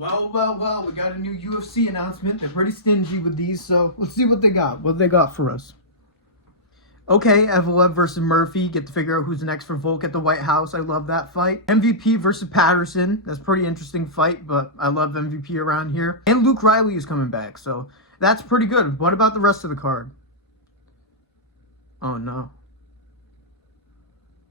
Well, we got a new UFC announcement. They're pretty stingy with these, so let's see what they got. What they got for us. Okay, Evloev versus Murphy. Get to figure out who's next for Volk at the White House. I love that fight. MVP versus Patterson. That's a pretty interesting fight, but I love MVP around here. And Luke Riley is coming back, so that's pretty good. What about the rest of the card? Oh, no.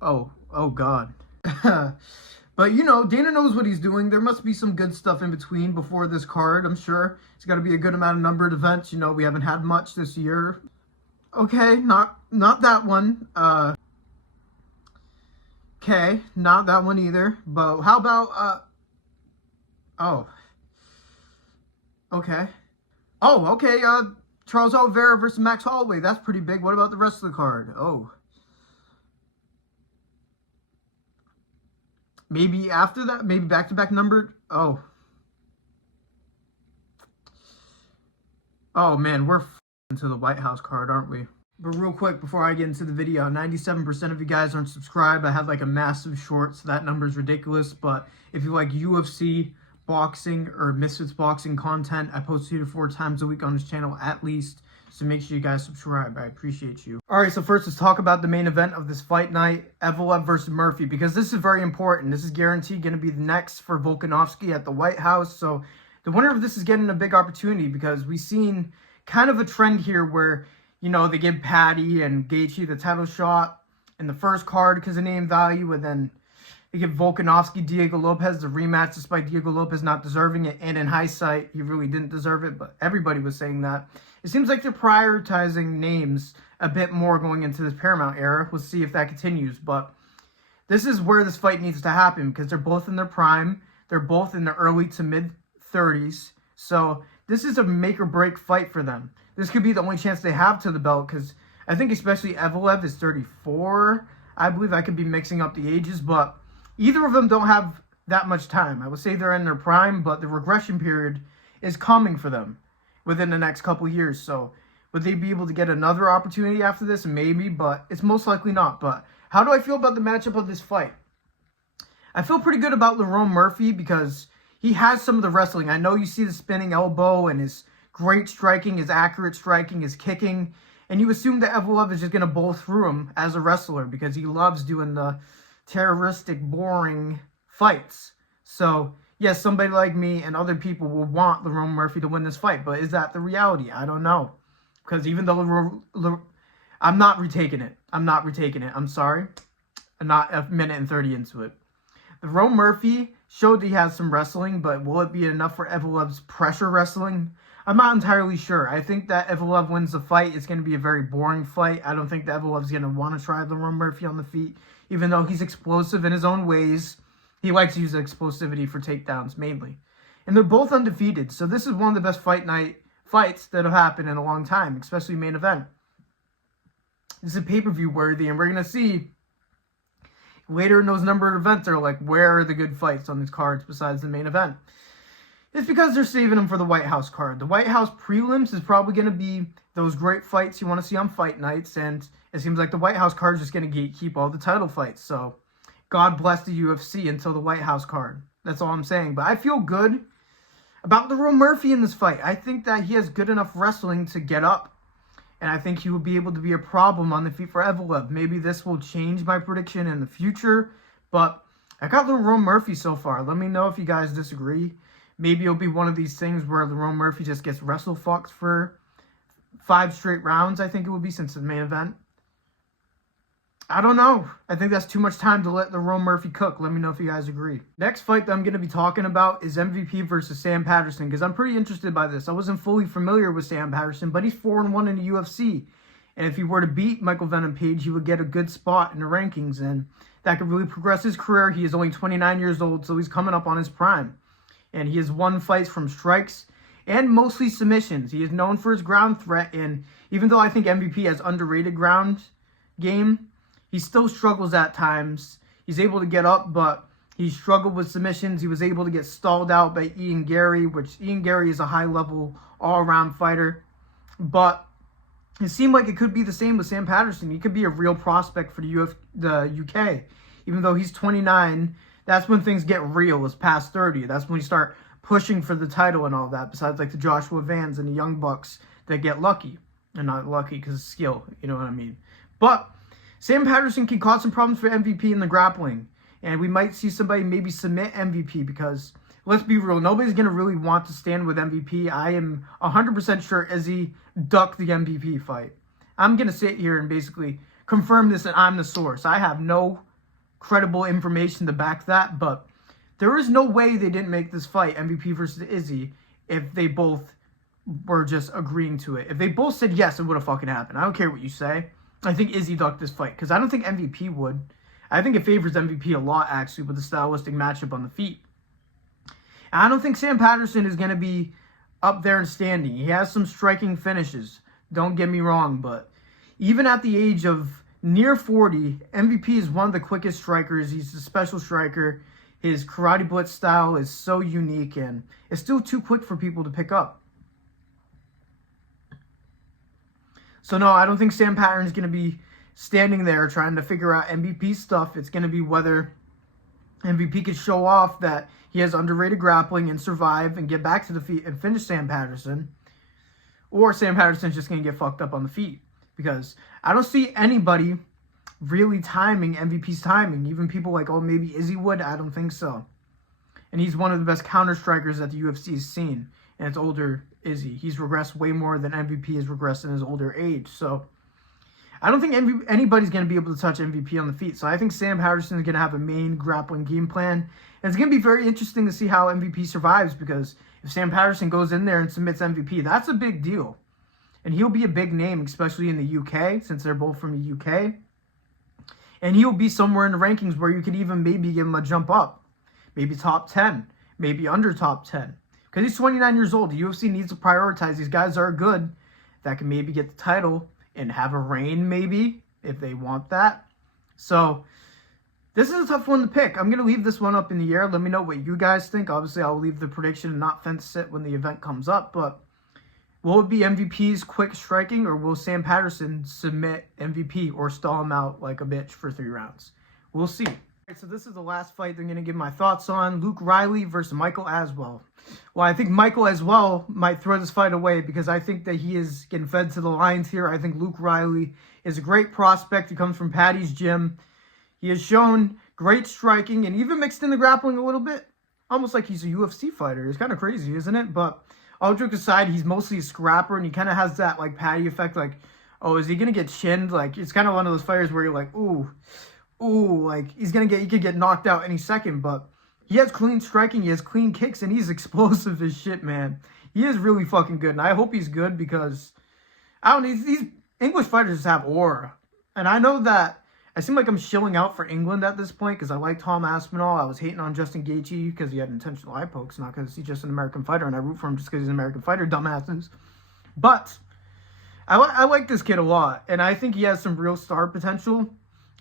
Oh, God. But, you know, Dana knows what he's doing. There must be some good stuff in between before this card, I'm sure. It's got to be a good amount of numbered events. You know, we haven't had much this year. Okay, not that one. Okay, not that one either. But how about, oh. Okay. Oh, okay, Charles Oliveira versus Max Holloway. That's pretty big. What about the rest of the card? Oh. Maybe after that? Maybe back-to-back numbered? Oh. Oh, man, we're into the White House card, aren't we? But real quick, before I get into the video, 97% of you guys aren't subscribed. I have like a massive short, so that number is ridiculous. But if you like UFC, boxing, or Misfits boxing content, I post 2 to 4 times a week on this channel at least. So make sure you guys subscribe. I appreciate you. All right, so first let's talk about the main event of this fight night, Evloev versus Murphy, because this is very important. This is guaranteed going to be the next for Volkanovski at the White House. So the winner of this is getting a big opportunity because we've seen kind of a trend here where, you know, they give Patty and Gaethje the title shot in the first card because of name value, and then they give Volkanovski Diego Lopez the rematch despite Diego Lopez not deserving it, and in hindsight, he really didn't deserve it, but everybody was saying that. It seems like they're prioritizing names a bit more going into this Paramount era. We'll see if that continues, but this is where this fight needs to happen because they're both in their prime. They're both in the early to mid-30s, so this is a make-or-break fight for them. This could be the only chance they have to the belt because I think especially Evloev is 34. I believe I could be mixing up the ages, but either of them don't have that much time. I would say they're in their prime, but the regression period is coming for them within the next couple of years. So would they be able to get another opportunity after this? Maybe, but it's most likely not. But how do I feel about the matchup of this fight? I feel pretty good about Lerone Murphy because he has some of the wrestling. I know you see the spinning elbow and his great striking, his accurate striking, his kicking. And you assume that Evloev is just going to bowl through him as a wrestler because he loves doing the terroristic, boring fights. So, yes, somebody like me and other people will want Lerone Murphy to win this fight. But is that the reality? I don't know. Because even though I'm not retaking it. I'm sorry. I'm not a minute and 30 into it. Lerone Murphy showed he has some wrestling, but will it be enough for Evloev's pressure wrestling? I'm not entirely sure. I think that Evloev wins the fight. It's going to be a very boring fight. I don't think that Evloev's going to want to try Lerone Murphy on the feet, even though he's explosive in his own ways. He likes to use explosivity for takedowns mainly. And they're both undefeated, so this is one of the best fight night fights that have happened in a long time, especially main event. This is pay-per-view worthy, and we're going to see later in those numbered events are like, where are the good fights on these cards besides the main event? It's because they're saving them for the White House card. The White House prelims is probably going to be those great fights you want to see on fight nights, and it seems like the White House card is just going to gatekeep all the title fights. So, God bless the UFC until the White House card. That's all I'm saying. But I feel good about Lerone Murphy in this fight. I think that he has good enough wrestling to get up, and I think he will be able to be a problem on the feet for Evloev. Maybe this will change my prediction in the future, but I got Lerone Murphy so far. Let me know if you guys disagree. Maybe it'll be one of these things where Lerone Murphy just gets wrestle-fucked for 5 straight rounds, I think it would be, since the main event. I don't know. I think that's too much time to let Lerone Murphy cook. Let me know if you guys agree. Next fight that I'm going to be talking about is MVP versus Sam Patterson, because I'm pretty interested by this. I wasn't fully familiar with Sam Patterson, but he's 4-1 in the UFC. And if he were to beat Michael Venom Page, he would get a good spot in the rankings, and that could really progress his career. He is only 29 years old, so he's coming up on his prime. And he has won fights from strikes and mostly submissions. He is known for his ground threat, and even though I think MVP has underrated ground game, he still struggles at times. He's able to get up, but he struggled with submissions. He was able to get stalled out by Ian Gary, which Ian Gary is a high-level, all-around fighter. But it seemed like it could be the same with Sam Patterson. He could be a real prospect for the UK. Even though he's 29, that's when things get real, is past 30. That's when you start pushing for the title and all that, besides like the Joshua Vans and the Young Bucks that get lucky. And not lucky because of skill, you know what I mean? But Sam Patterson can cause some problems for MVP in the grappling. And we might see somebody maybe submit MVP because, let's be real, nobody's going to really want to stand with MVP. I am 100% sure Izzy ducked the MVP fight. I'm going to sit here and basically confirm this, and I'm the source. I have no credible information to back that, but there is no way they didn't make this fight, MVP versus Izzy, if they both were just agreeing to it. If they both said yes, it would have fucking happened. I don't care what you say. I think Izzy ducked this fight because I don't think MVP would. I think it favors MVP a lot, actually, with the stylistic matchup on the feet. And I don't think Sam Patterson is going to be up there and standing. He has some striking finishes. Don't get me wrong, but even at the age of near 40, MVP is one of the quickest strikers. He's a special striker. His karate blitz style is so unique, and it's still too quick for people to pick up. So no, I don't think Sam Patterson is going to be standing there trying to figure out MVP stuff. It's going to be whether MVP could show off that he has underrated grappling and survive and get back to the feet and finish Sam Patterson, or Sam Patterson's just going to get fucked up on the feet. Because I don't see anybody really timing MVP's timing. Even people like, oh, maybe Izzy would. I don't think so. And he's one of the best counter strikers that the UFC has seen. And it's older Izzy. He's regressed way more than MVP has regressed in his older age. So I don't think anybody's going to be able to touch MVP on the feet. So I think Sam Patterson is going to have a main grappling game plan. And it's going to be very interesting to see how MVP survives, because if Sam Patterson goes in there and submits MVP, that's a big deal. And he'll be a big name, especially in the UK, since they're both from the UK. And he'll be somewhere in the rankings where you could even maybe give him a jump up. Maybe top 10. Maybe under top 10. Because he's 29 years old. The UFC needs to prioritize these guys that are good, that can maybe get the title and have a reign, maybe, if they want that. So this is a tough one to pick. I'm going to leave this one up in the air. Let me know what you guys think. Obviously, I'll leave the prediction and not fence sit when the event comes up. But will it be MVP's quick striking, or will Sam Patterson submit MVP or stall him out like a bitch for 3 rounds? We'll see. All right, so this is the last fight I'm going to give my thoughts on. Luke Riley versus Michael Aswell. Well, I think Michael Aswell might throw this fight away because I think that he is getting fed to the lions here. I think Luke Riley is a great prospect. He comes from Patty's gym. He has shown great striking and even mixed in the grappling a little bit. Almost like he's a UFC fighter. It's kind of crazy, isn't it? But all jokes aside, he's mostly a scrapper, and he kind of has that like Patty effect. Like, oh, is he going to get chinned? Like, it's kind of one of those fighters where you're like, ooh, like he could get knocked out any second, but he has clean striking, he has clean kicks, and he's explosive as shit, man. He is really fucking good, and I hope he's good because, I don't know, these English fighters just have aura. And I know that I seem like I'm shilling out for England at this point because I like Tom Aspinall. I was hating on Justin Gaethje because he had intentional eye pokes, not because he's just an American fighter, and I root for him just because he's an American fighter, dumbasses. But I like this kid a lot, and I think he has some real star potential,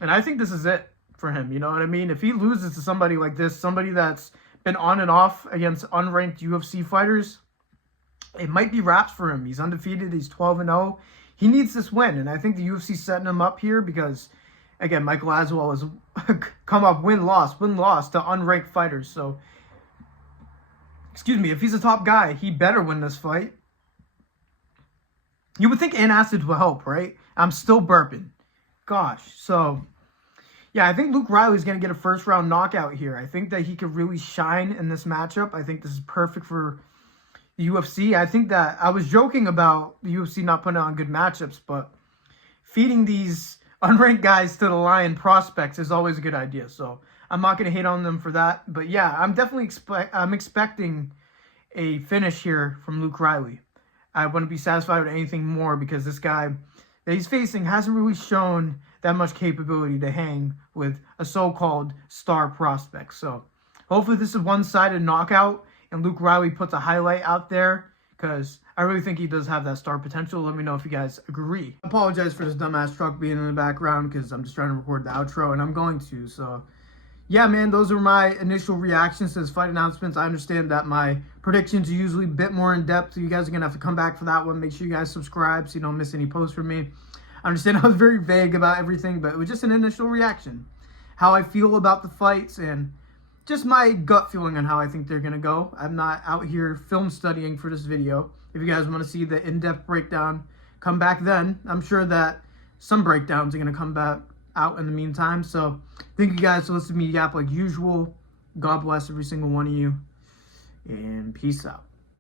and I think this is it for him, you know what I mean? If he loses to somebody like this, somebody that's been on and off against unranked UFC fighters, it might be wraps for him. He's undefeated, he's 12-0. He needs this win, and I think the UFC's setting him up here because, again, Michael Aswell has come up win-loss to unranked fighters. So, excuse me, if he's a top guy, he better win this fight. You would think antacids will help, right? I'm still burping. Gosh, so yeah, I think Luke Riley's going to get a first-round knockout here. I think that he could really shine in this matchup. I think this is perfect for the UFC. I think that I was joking about the UFC not putting on good matchups, but feeding these unranked guys to the lion prospects is always a good idea. So I'm not going to hate on them for that. But yeah, I'm definitely expecting a finish here from Luke Riley. I wouldn't be satisfied with anything more because this guy that he's facing hasn't really shown that much capability to hang with a so-called star prospect. So hopefully this is a one-sided knockout and Luke Riley puts a highlight out there because I really think he does have that star potential. Let me know if you guys agree. I apologize for this dumbass truck being in the background because I'm just trying to record the outro, and I'm going to. So yeah, man, those are my initial reactions to this fight announcements. I understand that my predictions are usually a bit more in-depth, so you guys are going to have to come back for that one. Make sure you guys subscribe so you don't miss any posts from me. I understand I was very vague about everything, but it was just an initial reaction. How I feel about the fights, and just my gut feeling on how I think they're going to go. I'm not out here film studying for this video. If you guys want to see the in-depth breakdown, come back then. I'm sure that some breakdowns are going to come back out in the meantime. So thank you guys for listening to me yap like usual. God bless every single one of you. And peace out.